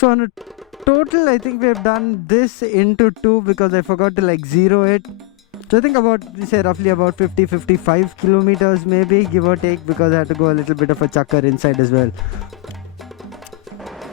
So on a total, I think we have done this into two because I forgot to like zero it. So I think about, we say roughly about 50-55 kilometers maybe, give or take, because I had to go a little bit of a chucker inside as well.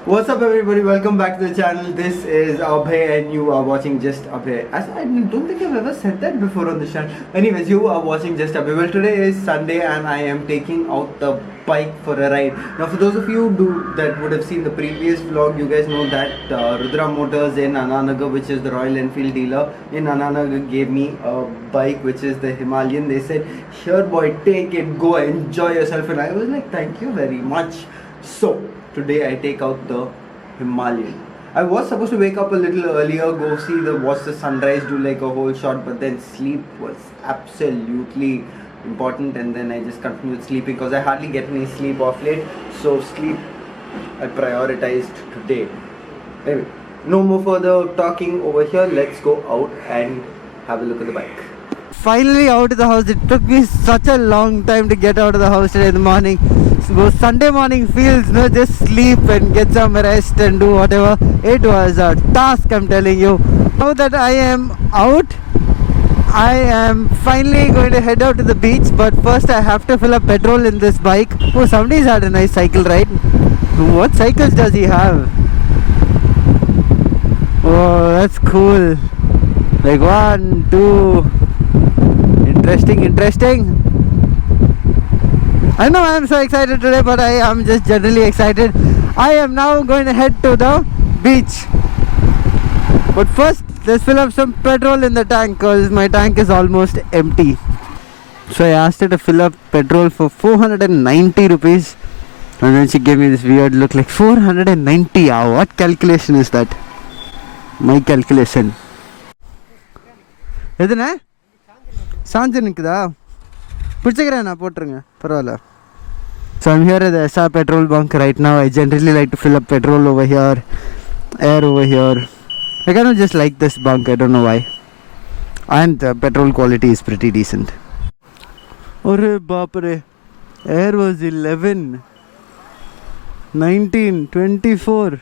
What's up everybody, welcome back to the channel. This is Abhay and you are watching Just Abhay. As I don't think I've ever said that before on the channel. Anyways, you are watching Just Abhay. Well, today is Sunday and I am taking out the bike for a ride. Now for those of you that would have seen the previous vlog, you guys know that Rudra Motors in Ananagar, which is the Royal Enfield dealer in Ananagar, gave me a bike which is the Himalayan. They said, here boy, take it, go enjoy yourself, and I was like, thank you very much. So today I take out the Himalayan. I was supposed to wake up a little earlier, go see watch the sunrise, do like a whole shot, but then sleep was absolutely important, and then I just continued sleeping because I hardly get any sleep off late. So sleep I prioritized today. Anyway, no more further talking over here. Let's go out and have a look at the bike. Finally out of the house. It took me such a long time to get out of the house today in the morning. So Sunday morning feels, just sleep and get some rest and do whatever. It was a task, I'm telling you. Now that I am out, I am finally going to head out to the beach, but first I have to fill up petrol in this bike. Oh, somebody's had a nice cycle ride. What cycles does he have? Oh, that's cool. Like 1, 2. Interesting. I know I am so excited today, but I am just generally excited. I am now going to head to the beach. But first, let's fill up some petrol in the tank because my tank is almost empty. So I asked her to fill up petrol for 490 rupees. And then she gave me this weird look like 490. What calculation is that? My calculation. எதுண்ணே சாஞ்சு நிற்குதா பிடிச்சிக்கிறேன் நான் போட்டுருங்க பரவாயில்ல. So I'm here at the SR petrol bunk right now. I generally like to fill up petrol over here, air over here. I kind of just like this bunk, I don't know why. And the petrol quality is pretty decent. Ore baapre, air was 11, 19, 24.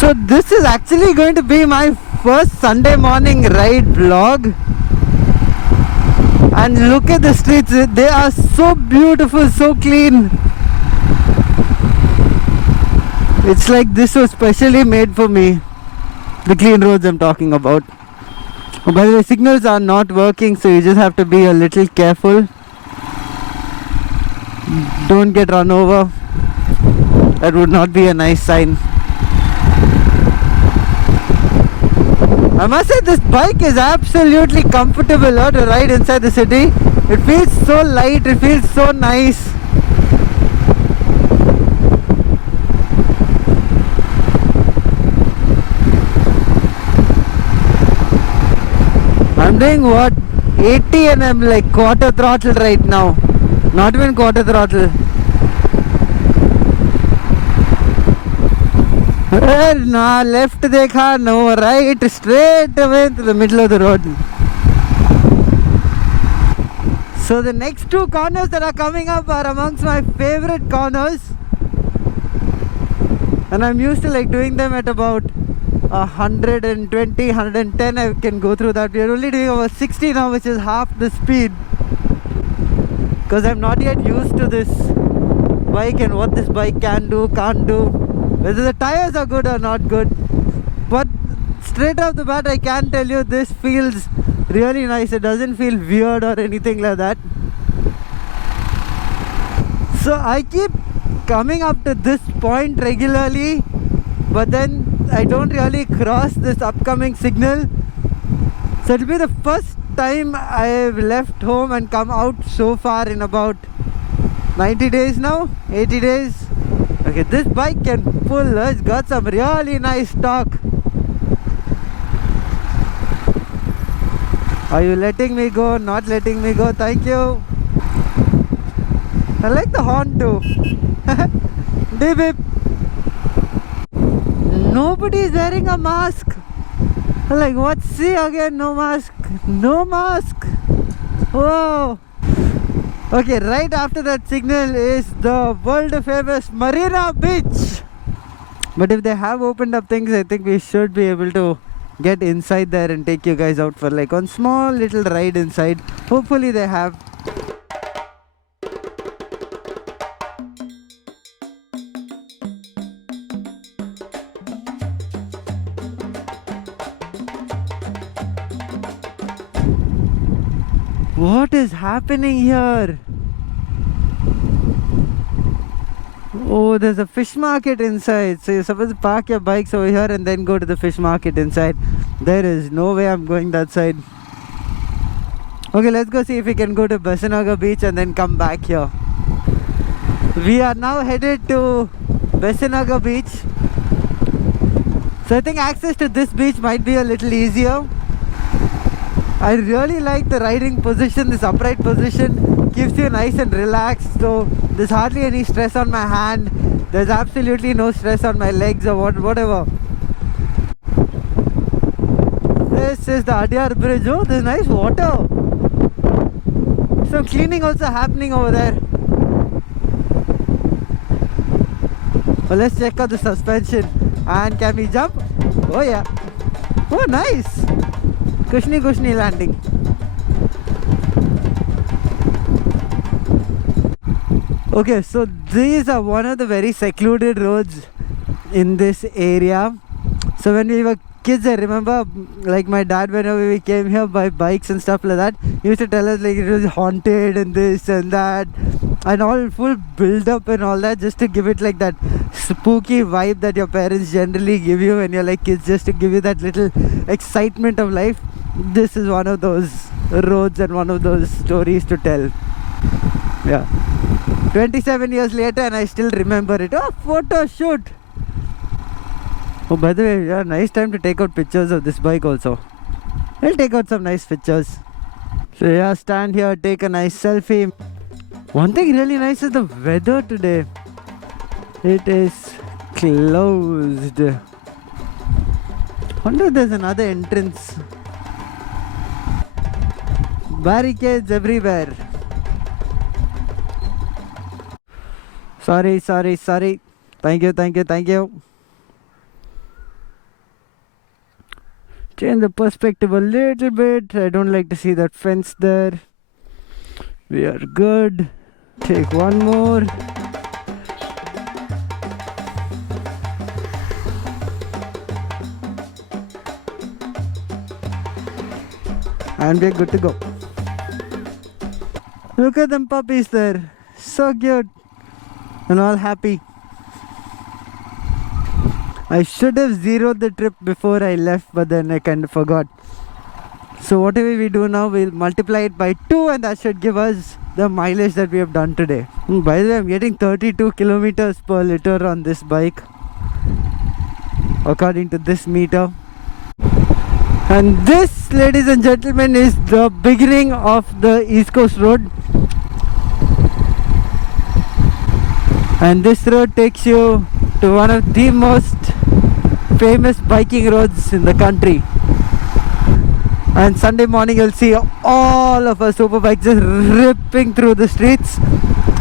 So this is actually going to be my first Sunday morning ride vlog. And look at the streets, they are so beautiful, so clean. It's like this was specially made for me. The clean roads I'm talking about. Oh, by the way, signals are not working, so you just have to be a little careful. Don't get run over. That would not be a nice sign. I must say this bike is absolutely comfortable to ride inside the city. It feels so light, it feels so nice. I'm doing what? 80 and I'm like quarter throttle right now. Not even quarter throttle. Nah, left dekha, no right, straight away to the middle of the road. So the next two corners that are coming up are amongst my favorite corners. And I'm used to like doing them at about 120, 110. I can go through that. We are only doing about 60 now, which is half the speed. Because I'm not yet used to this bike and what this bike can do, can't do. Whether the tires are good or not good. But straight off the bat I can tell you this feels really nice. It doesn't feel weird or anything like that. So I keep coming up to this point regularly, but then I don't really cross this upcoming signal. So it'll be the first time I've left home and come out so far in about 90 days now, 80 days. Okay, this bike can pull. It's got some really nice torque. Are you letting me go? Not letting me go? Thank you. I like the horn too. Beep beep. Nobody is wearing a mask. Like what? See again, no mask. No mask. Whoa. Okay, right after that signal is the world famous Marina Beach. But if they have opened up things, I think we should be able to get inside there and take you guys out for like one small little ride inside. Hopefully they have. What is happening here? Oh, there's a fish market inside. So you're supposed to park your bikes over here and then go to the fish market inside. There is no way I'm going that side. Okay, let's go see if we can go to Besanaga beach and then come back here. We are now headed to Besanaga beach. So I think access to this beach might be a little easier. I really like the riding position. This upright position keeps you nice and relaxed. So there's hardly any stress on my hand. There's absolutely no stress on my legs or whatever. This is the Adyar Bridge. Oh, there's nice water. Some cleaning also happening over there. Well, let's check out the suspension. And can we jump? Oh yeah. Oh, nice. Cushiony landing. Okay, so these are one of the very secluded roads in this area. So when we were kids, I remember like my dad, whenever we came here by bikes and stuff like that, he used to tell us like it was haunted and this and that and all, full build up and all that, just to give it like that spooky vibe that your parents generally give you when you're like kids, just to give you that little excitement of life. This is one of those roads and one of those stories to tell. Yeah, 27 years later and I still remember it. Oh, photo shoot. Oh, by the way, yeah, nice time to take out pictures of this bike also. We'll take out some nice pictures. So yeah, stand here, take a nice selfie. One thing really nice is the weather today. It is closed. Wonder if there's another entrance. Barricades everywhere. Sorry. Thank you. Change the perspective a little bit. I don't like to see that fence there. We are good. Take one more. And we're good to go. Look at them puppies there. So cute. And all happy. I should have zeroed the trip before I left, but then I kind of forgot. So whatever we do now, we'll multiply it by 2 and that should give us the mileage that we have done today. By the way, I'm getting 32 kilometers per liter on this bike, according to this meter. And this, ladies and gentlemen, is the beginning of the East Coast Road. And this road takes you to one of the most famous biking roads in the country. And Sunday morning you'll see all of our super bikes just ripping through the streets.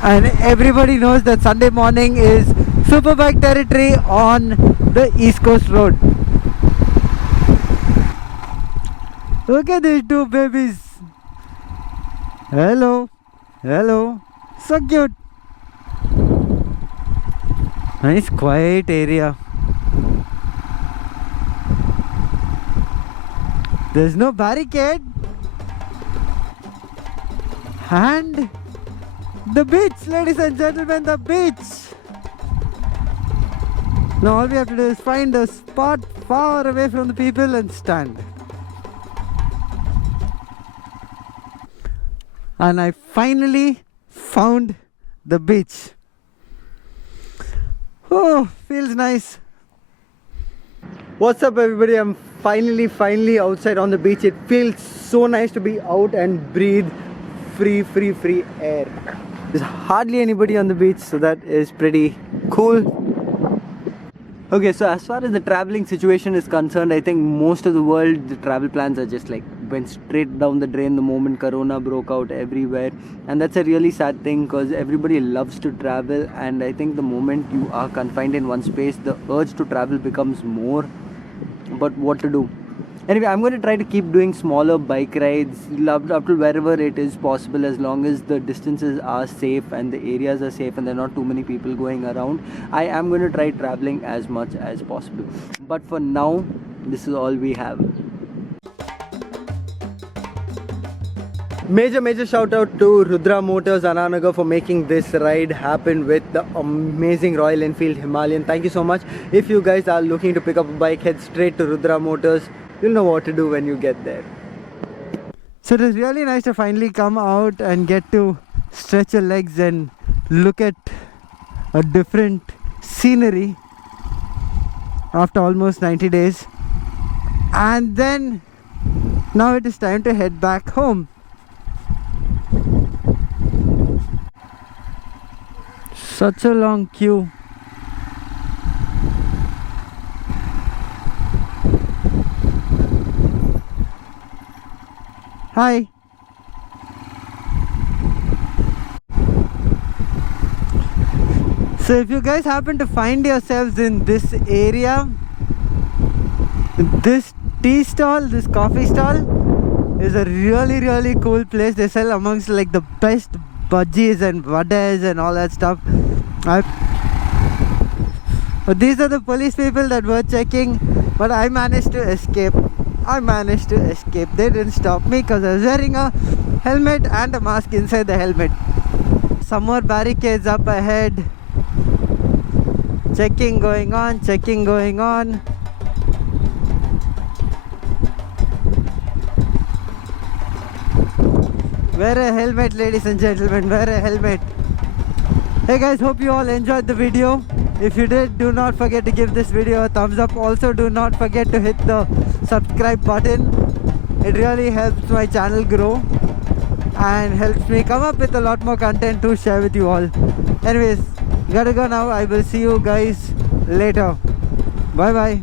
And everybody knows that Sunday morning is superbike territory on the East Coast Road. Look at these two babies. Hello. So cute. Nice quiet area. There's no barricade. And the beach, ladies and gentlemen, the beach. Now all we have to do is find a spot far away from the people and stand. And I finally found the beach. Oh, feels nice. What's up everybody? I'm finally outside on the beach. It feels so nice to be out and breathe free air. There's hardly anybody on the beach, so that is pretty cool. Okay, so as far as the traveling situation is concerned, I think most of the world, the travel plans are just like went straight down the drain the moment Corona broke out everywhere. And that's a really sad thing because everybody loves to travel, and I think the moment you are confined in one space, the urge to travel becomes more. But what to do? Anyway, I'm going to try to keep doing smaller bike rides up to wherever it is possible, as long as the distances are safe and the areas are safe and there are not too many people going around. I am going to try traveling as much as possible. But for now, this is all we have. Major shout out to Rudra Motors Ananagar for making this ride happen with the amazing Royal Enfield Himalayan. Thank you so much. If you guys are looking to pick up a bike, head straight to Rudra Motors. You'll know what to do when you get there. So it is really nice to finally come out and get to stretch your legs and look at a different scenery after almost 90 days. And then now it is time to head back home. Such a long queue. Hi. So if you guys happen to find yourselves in this area, this tea stall, this coffee stall is a really cool place. They sell amongst like the best budgies and vadas and all that stuff. But these are the police people that were checking, but I managed to escape. They didn't stop me because I was wearing a helmet and a mask inside the helmet. Some more barricades up ahead. Checking going on. Wear a helmet, ladies and gentlemen, wear a helmet. Hey guys, hope you all enjoyed the video. If you did, do not forget to give this video a thumbs up. Also, do not forget to hit the subscribe button. It really helps my channel grow and helps me come up with a lot more content to share with you all. Anyways, gotta go now. I will see you guys later. Bye bye.